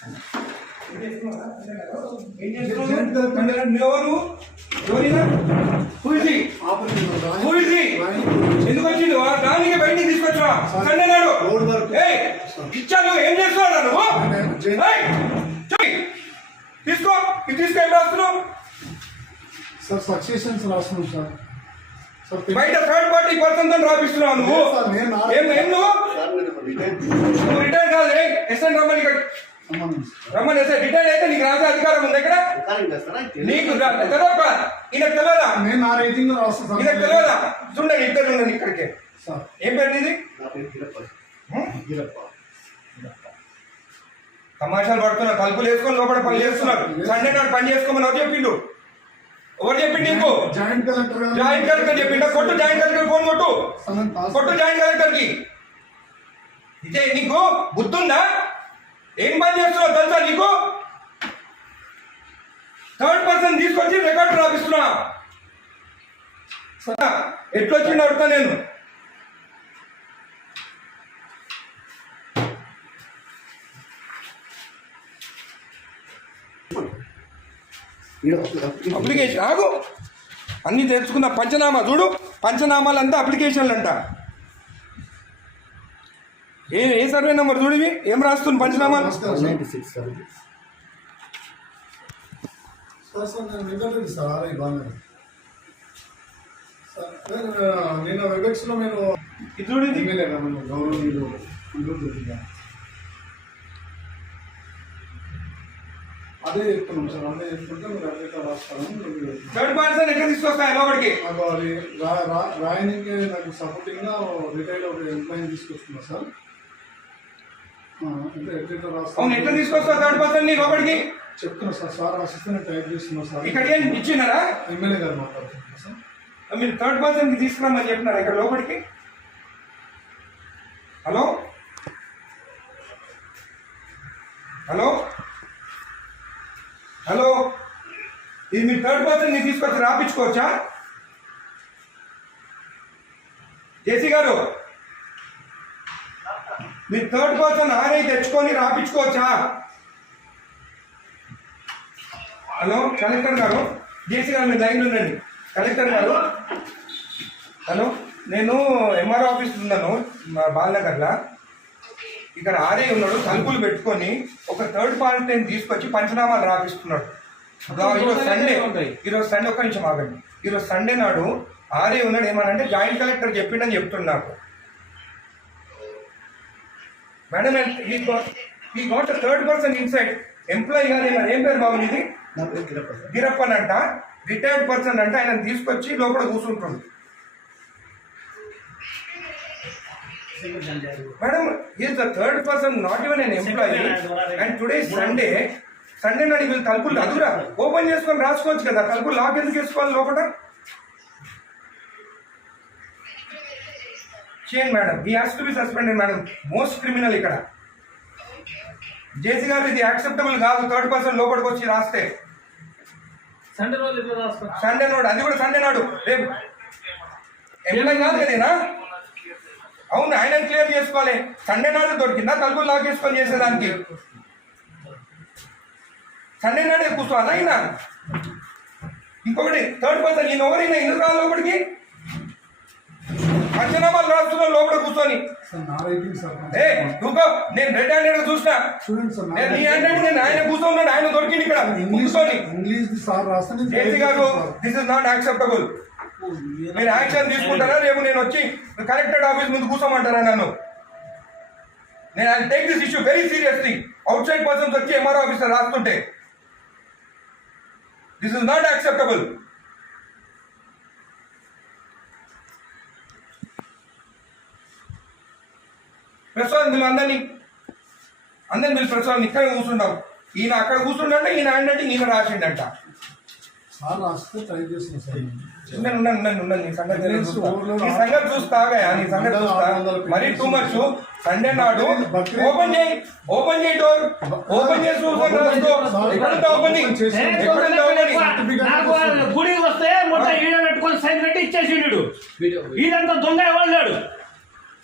ఎందుకు వచ్చింది దానికి బయటికి తీసుకొచ్చా సండే నాడు ఇచ్చాను. ఏం చేస్తున్నావు నువ్వు? తీసుకో ఇది తీసుకో. ఏం రాస్తున్నావు సార్? సక్సెషన్స్ రాస్తున్నాం సార్. బయట థర్డ్ పార్టీ పర్సన్ తో రాపిస్తున్నావు నువ్వు. నువ్వు రిటైర్ కాదు. ఎస్ఎన్ రమ్మని రమ్మని ఎస్ఐ రిటైర్ అయితే నీకు రాసే అధికారం ఉంది ఇక్కడ. నీకు తెలియదా? ఈయనకు తెలియదా? ఈయనకు తెలియదా? చూడండి ఇక్కడ చూడండి ఇక్కడికి. ఏం పేరు నీది? తమాషాలు పడుతున్నారు. తలుపులు వేసుకొని లోపల పని చేస్తున్నారు. సండే నాడు పని చేసుకోమని ఎవరు చెప్పిండు? ఎవరు చెప్పిండు నీకు? జాయింట్ కలెక్టర్ చెప్పిండా? కొట్టు జాయింట్ కలెక్టర్ ఫోన్ కొట్టు. కొట్టు జాయింట్ కలెక్టర్ కి. ఇదే నీకు బుద్ధుందా? ఏం పని చేస్తున్నావు తెలుసా నీకు? థర్డ్ పర్సన్ తీసుకొచ్చి రికార్డు రాపిస్తున్నా. ఎట్లొచ్చిండు అడుగుతా నేను. అప్లికేషన్ ఆగు అన్ని తెలుసుకున్న. పంచనామా చూడు. పంచనామాలంతా అప్లికేషన్లు అంట. ఏ సర్వే నెంబర్ చూడు. ఇవి ఏం రాస్తుంది పంచనామా? నేను వెబెక్స్ లో నేను చూడండి గౌరవనీయులు అదే చెప్తున్నాం సార్. అదే చెప్తుంటే మీరు అదే రాస్తాను. థర్డ్ పర్సన్ ఎక్కడ తీసుకొస్తాయి లోపలికి? రాయనికి నాకు సపోర్టింగ్ గా రిటైల్ ఒక ఎంప్లాయీ తీసుకొస్తున్నా సార్. అవును ఎట్లా తీసుకొస్తా థర్డ్ పర్సన్ ని లోపలికి? చెప్తున్నా సార్. సార్ రాసిస్తే టైప్ చేస్తున్నా సార్. ఇక్కడ ఏం ఇచ్చినారా? ఎమ్మెల్యే గారు మాట్లాడుతున్నా సార్. మీరు థర్డ్ పర్సన్ కి తీసుకురామని చెప్పినారా ఇక్కడ లోపలికి? హలో హలో హలో ఇది మీరు థర్డ్ పర్సన్ ని తీసుకొచ్చి రాపించుకోవచ్చా? జేసీ గారు మీరు థర్డ్ పర్సన్ ఆర్ఐ తెచ్చుకొని రాపించుకోవచ్చా? హలో కలెక్టర్ గారు, జేసీ గారు మీరు లైన్లో ఉండండి. కలెక్టర్ గారు హలో, నేను ఎంఆర్ఓ ఆఫీస్ ఉన్నాను బాలనగర్లో. ఇక్కడ ఆర్ఐ ఉన్నాడు. తలుపులు పెట్టుకొని ఒక థర్డ్ పార్టీని తీసుకొచ్చి పంచనామాలు రాపిస్తున్నాడు. ఈరోజు సండే ఒక్క నిమిషం ఆగండి. ఈరోజు సండే నాడు ఆర్ఐ ఉన్నాడు. ఏమనంటే జాయింట్ కలెక్టర్ చెప్పిండని చెప్తున్నాడు నాకు. మేడం ఈ గోట్ థర్డ్ పర్సన్ ఇన్సైడ్ ఎంప్లాయీ కాదు. ఏం పేరు బాబు ఇది? గిరప్పన్ అంట. రిటైర్డ్ పర్సన్ అంటే ఆయన తీసుకొచ్చి లోపల కూర్చుంటుంది. Madam is the third person, not even n employee. And today Sunday నాడు వీళ్ళు తలుపులు అదురా ఓపెన్ చేసుకొని రాసుకోవచ్చు కదా. తలుపులు లాక్ ఎందుకు వేసుకోవాలి లోపల? చేయండి మేడం. ఈ has to be suspended madam. Most criminal ఇక్కడ. జేసీ గారు ఇది యాక్సెప్టబుల్ కాదు. థర్డ్ పర్సన్ లోపలికి వచ్చి రాస్తే సండే నాడు, అది కూడా సండే నాడు. రేపు ఎంప్లాయ్ కాదు కదేనా? అవును, ఆయన క్లియర్ చేసుకోవాలి. సండే నాడు దొరికిందా తలుపులు లాక్ చేసుకొని చేసేదానికి? సండే నాడే కూర్చోవాలా ఆయన? ఇంకొకటి థర్డ్ పర్సన్ ఈయన ఎవరైనా ఎందుకు రాలి లోపలికి? పంచనామాలు రాస్తున్నా లోపల కూర్చొని. నేను రెడ్ హ్యాండెడ్ చూసినా. నీ హ్యాండెడ్ నేను ఆయన కూర్చోన్నాడు. ఆయన దొరికింది ఇక్కడ కూర్చొని. జేసీ గారు దిస్ ఇస్ నాట్ యాక్సెప్టబుల్. మీరు యాక్షన్ తీసుకుంటారా? రేపు నేను వచ్చి కలెక్టరేట్ ఆఫీస్ ముందు కూర్చోమంటారా నన్ను? నేను I take this issue very seriously. Outside persons వచ్చి ఎంఆర్ఓ ఆఫీసర్ రాస్తుంటే this is not acceptable. Prasad మీరు అందరినీ మీరు ప్రసాద్ ఇక్కడ కూర్చుంటాం. ఈయన అక్కడ కూర్చుంటే ఈయన ఏంటంటే ఈయన రాసిండంట. ఉండండి నీ సంగతి చూస్తాగా. నీ సంగతి చూస్తా. మరీ టూ మచ్. సండే నాడు ఓపెన్ చేయి డోర్. ఓపెన్ చేసి గుడికి వస్తే మొత్తం ఈడ పెట్టుకొని సైన్ పెట్టి ఇచ్చేసి ఇదంతా దొంగ ఎవరు లేడు.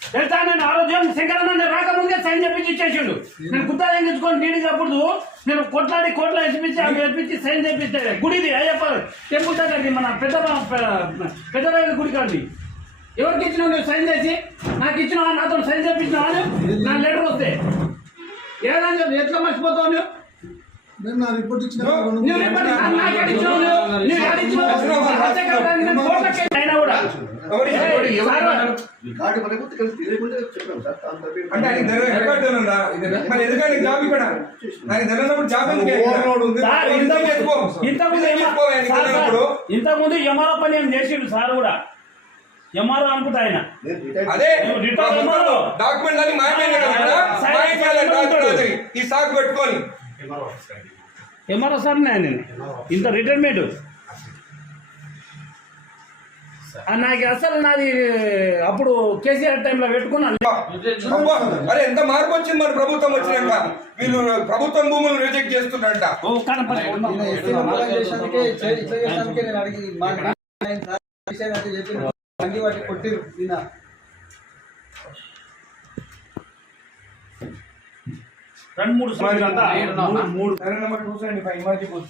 తెలుసా నేను ఆ రోజు శంకరన్న రాకముందే సైన్ చెప్పించి ఇచ్చేసిండు. నేను గుత్తా తెచ్చుకొని నీడికి అప్పుడు నేను కొట్లాడి కోట్ల వేపించి సైన్ చేపిస్తే గుడిది అయ్యప్ప టెంపుల్ దగ్గరది మన పెద్దరాయల గుడి కాదు. ఎవరికి ఇచ్చినావు నువ్వు సైన్ చేసి? నాకు ఇచ్చినావా? నాతో సైన్ చేపించినావా? నా లెటర్ వస్తే ఏదైనా చెప్పి ఎట్లా మర్చిపోతావు నువ్వు? నేను నా రిపోర్ట్ ఇచ్చిన నువ్వు రిపోర్ట్ నాకు అడిగినావు. నువ్వు అడిగినావు అయినా కూడా అంటే ఆయన రికార్డు ఉందా? మరి ఎందుకంటే జాబ్ ఇక్కడ నాకు తెలియనప్పుడు జాబ్ ఇంతకుముందు ఎంఆర్ఓ పని ఏం చేసిండు సార్ కూడా. ఎంఆర్ఓ అనుకుంటా ఆయన. అదే డాక్యుమెంట్ అని మాయమైనా ఈ సాగు పెట్టుకొని ఎంఆర్ఓ సార్ నేను ఇంత రిటైర్మెంట్ నాకు అసలు నాది అప్పుడు కేసీఆర్ టైంలో పెట్టుకున్నాను. అరే ఎంత మార్పు వచ్చింది మన ప్రభుత్వం వచ్చినాక. వీళ్ళు ప్రభుత్వం భూములు రిజెక్ట్ చేస్తున్నారంట. కొట్టిరు రెండు మూడు నెంబర్ 275 ఇమాజిబుల్